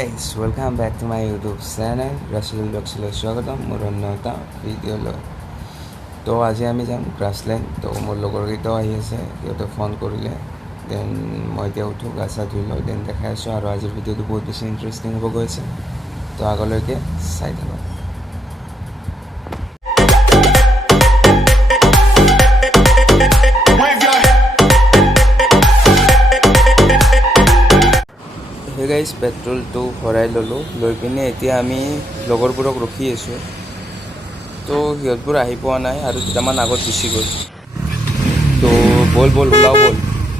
guys, welcome back to my YouTube channel. Rasidul স্বাগতম মোৰ অন্য এটা ভিডিঅ'লৈ। তো আজি আমি যাম grassland। তো মোৰ লগৰ কেইটাও আহি আছে, সিহঁতে ফোন কৰিলে। দেন মই এতিয়া উঠো, গা চা ধুই লওঁ, দেন দেখাই আছোঁ। আৰু আজিৰ ভিডিঅ'টো বহুত বেছি ইণ্টাৰেষ্টিং হ'ব গৈছে, তো আগলৈকে চাই থাকক। হে গাইজ, পেট্ৰলটো ভৰাই ল'লোঁ, লৈ পিনে এতিয়া আমি লগৰবোৰক ৰখি আছোঁ। তো সিহঁতবোৰ আহি পোৱা নাই আৰু দুটামান আগত গুচি গ'ল। তো বল ওলাও বল,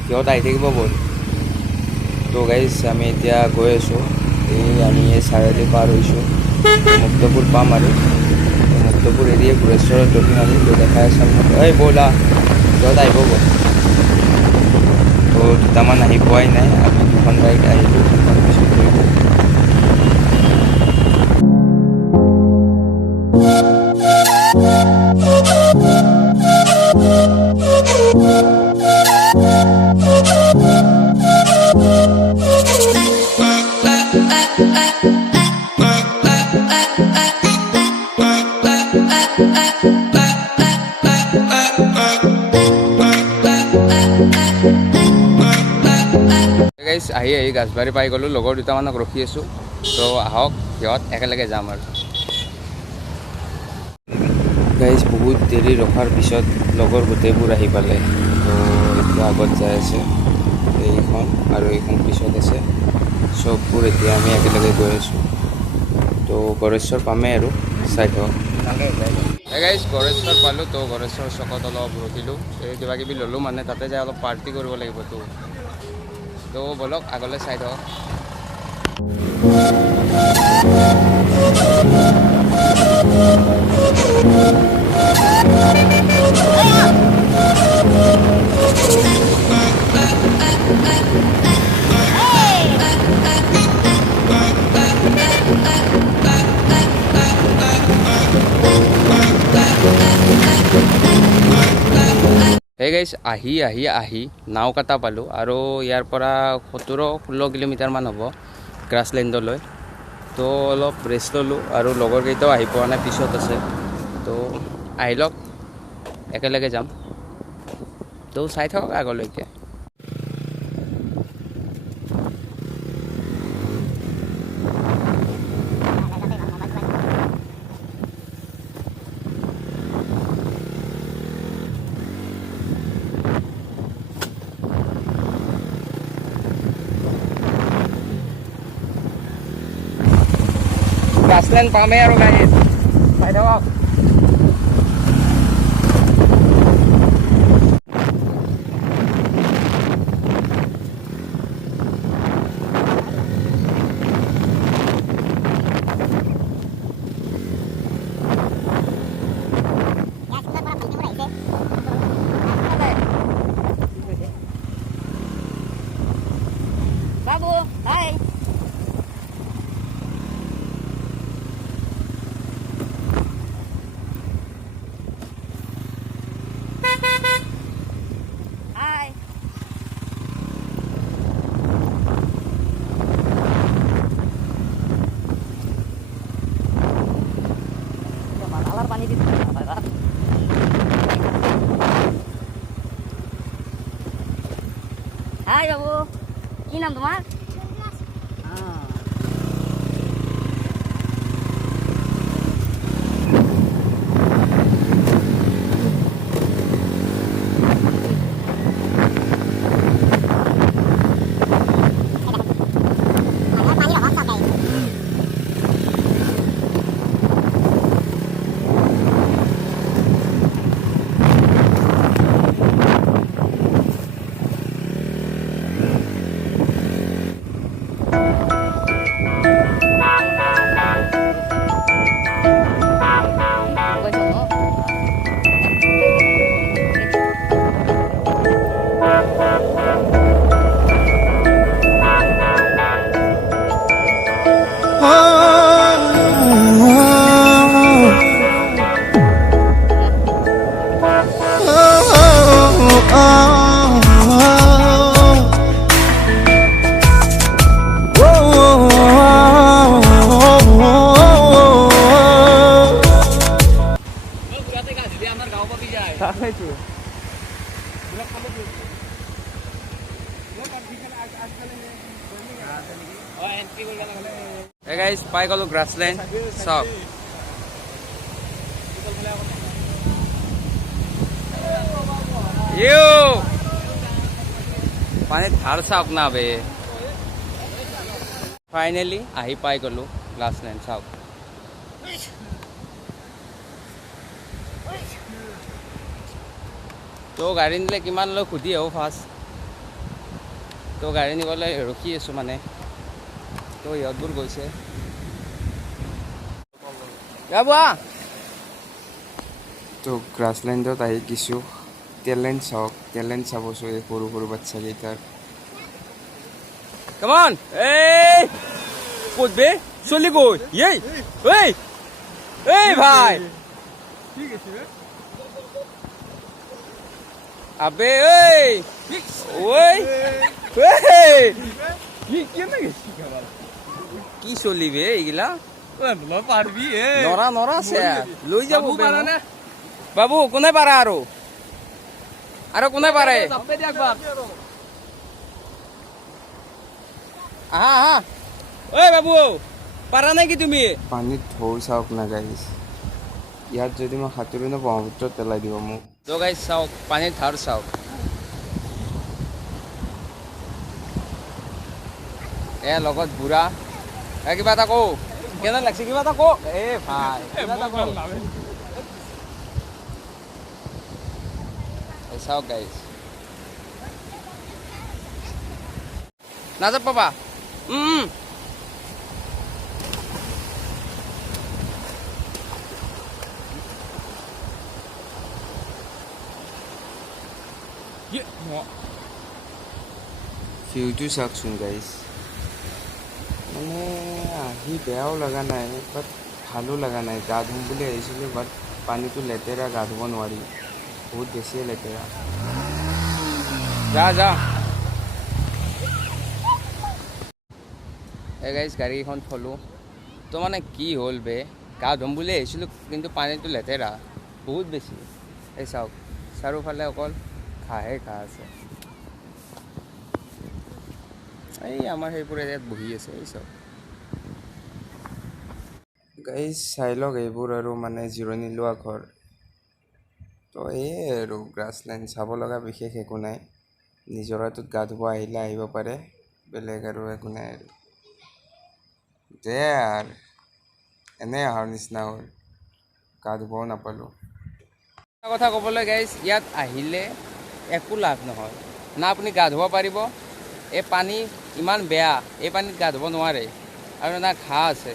সিহঁত আহি থাকিব বল। তো গাইজ আমি এতিয়া গৈ আছোঁ, আমি এই চাৰিআলি পাৰ হৈছোঁ, মুক্তপুৰ পাম আৰু মুক্তপুৰ এৰিয়ে গ্ৰেশ্বৰত ৰখিম আমি। তো দেখাই আছোঁ এই ব'লা, সিহঁত আহিব ব'ল। তো দুটামান আহি পোৱাই নাই, আমি দুখন বাইক আহিলোঁ, দুখন পিছত কৰিলোঁ। গাইজ আহি গাছবাৰী পাই গ'লোঁ, লগৰ দুটামানক ৰখি আছোঁ। তো আহক, সিহঁত একেলগে যাম আৰু। গাইজ বহুত দেৰি ৰখাৰ পিছত লগৰ গোটেইবোৰ আহি পালে। তো এতিয়া আগত যাই আছে এইখন, আৰু এইখন পিছত আছে। চববোৰ এতিয়া আমি একেলগে গৈ আছোঁ। তো গড়েশ্বৰ পামেই আৰু চাই থাকক। গাইজ গড়েশ্বৰ পালোঁ। তো গড়েশ্বৰ চকত অলপ ৰখিলোঁ, কিবা কিবি ল'লোঁ, মানে তাতে যাই অলপ পাৰ্টি কৰিব লাগিব। তো বলক আগলৈ চাই থাকক। সেই গাইজ আহি নাও কাটা পালোঁ, আৰু ইয়াৰ পৰা 17-16 কিলোমিটাৰমান হ'ব গ্ৰাছলেণ্ডলৈ। তো অলপ ৰেষ্ট ল'লোঁ, আৰু লগৰকেইটাও আহি পোৱা নাই, পিছত আছে। তো আহি লওক, একেলগে যাম। তো চাই থাকক আগলৈকে। গ্ৰাছলেণ্ড পামেই আৰু গাড়ীত চাই থাকক। বাবু হাই। পানী দি হাই বাবু, কি নাম তোমার? Hey guys, পাই গ'লো grassland. চাওক পানীত ধাৰ চাওক না বে ফাইনেলি আহি পাই গ'লো grassland চাওক তো গাড়ী নিলে কিমান লৈ সুধি আহোঁ ফাৰ্ষ্ট তো গাড়ী নিবলৈ ৰখি আছোঁ মানে তো ইহঁতবোৰ গৈছে তো গ্ৰাছলেণ্ডত আহি কিছু টেলেণ্ট চাওক টেলেণ্ট চাবছোঁ এই সৰু সৰু বাচ্চাকেইটাৰ কামন এই ক'ত বে চলি গৈ এই ভাই আবে কি চলিবে এইগিলা নৰা নৰা আছে লৈ যাব বাবু কোনে পাৰা আৰু কোনে পাৰে আহা আহা ঐ বাবু পাৰা নাই কি তুমি পানীত ঢৌ চাওক না গাইছ ইয়াত যদি মই সাঁতুৰি ন ব্ৰহ্মপুত্ৰত পেলাই দিব মোক তো গাইছ চাওক পানীৰ ধাৰ চাওক লগত বুঢ়া কিবা এটা কওঁ কেনে লাগছে কিবা এটা কওঁ ভাই চাওক গাইছ নাযাব পাবা ভিউটো চাওকচোন গাইছ মানে আহি বেয়াও লগা নাই বাট ভালো লগা নাই গা ধুম বুলি আহিছিলোঁ বাট পানীটো লেতেৰা গা ধুব নোৱাৰি বহুত বেছিয়ে লেতেৰা যা এই গাইছ গাড়ীখন থলোঁ তো মানে কি হ'ল বে গা ধুম বুলি আহিছিলোঁ কিন্তু পানীটো লেতেৰা বহুত বেছি এই চাওক চাৰিওফালে অকল ঘাঁহে ঘাঁহ আছে এই আমাৰ সেইবোৰে ইয়াত বহি আছে এই চব গাইজ চাই লওক এইবোৰ আৰু মানে জিৰণি লোৱা ঘৰ তো এই আৰু গ্ৰাছলেণ্ড চাব লগা বিশেষ একো নাই নিজৰাটোত গা ধুব আহিলে আহিব পাৰে বেলেগ আৰু একো নাই আৰু দে আৰু এনেই অহাৰ নিচিনা হ'ল গা ধুবও নাপালোঁ কথা ক'বলৈ গাইজ ইয়াত আহিলে একো লাভ নহয় না আপুনি গা ধুব পাৰিব এই পানী ইমান বেয়া এই পানীত গা ধুব নোৱাৰে আৰু না ঘাঁহ আছে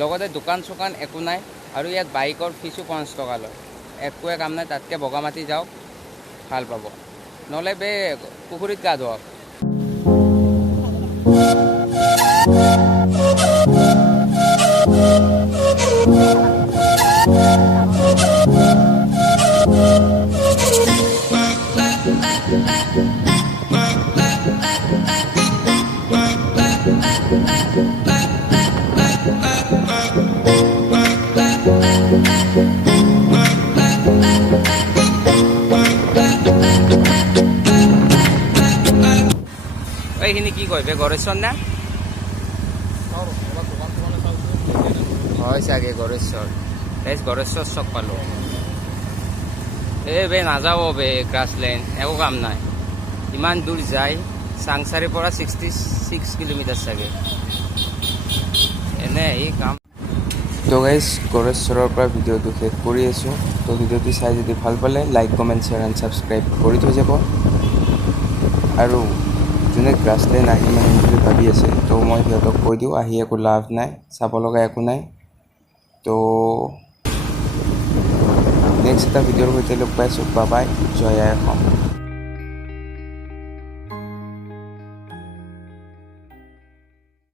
লগতে দোকান চোকান একো নাই আৰু ইয়াত বাইকৰ ফিজো 5 টকা লয় একোৱে কাম নাই তাতকৈ বগামাটি যাওক ভাল পাব নহ'লে বে পুখুৰীত গা ধুৱক এইখিনি কি কয় বে গড়েশ্বৰ না হয় চাগে গড়েশ্বৰ গড়েশ্বৰ চক পালোঁ বে নাযাব বে গ্ৰাছলেণ্ড একো কাম নাই ইমান দূৰ যায় চাংচাৰিৰ পৰা 66 কিলোমিটাৰ চাগে এনে এই কাম তো গাইজ গড়েশ্বৰৰ পৰা ভিডিঅ'টো শেষ কৰি আছোঁ তো ভিডিঅ'টো চাই যদি ভাল পালে like comment share and subscribe কৰি থৈ যাব আৰু যোনে গ্ৰাছলেণ্ড আহিম বুলি ভাবি আছে তো মই সিহঁতক কৈ দিওঁ আহি একো লাভ নাই চাব লগা একো নাই তো নেক্সট এটা ভিডিঅ'ৰ সৈতে লগ পাইছোঁ বাই বাই জয় আই অসম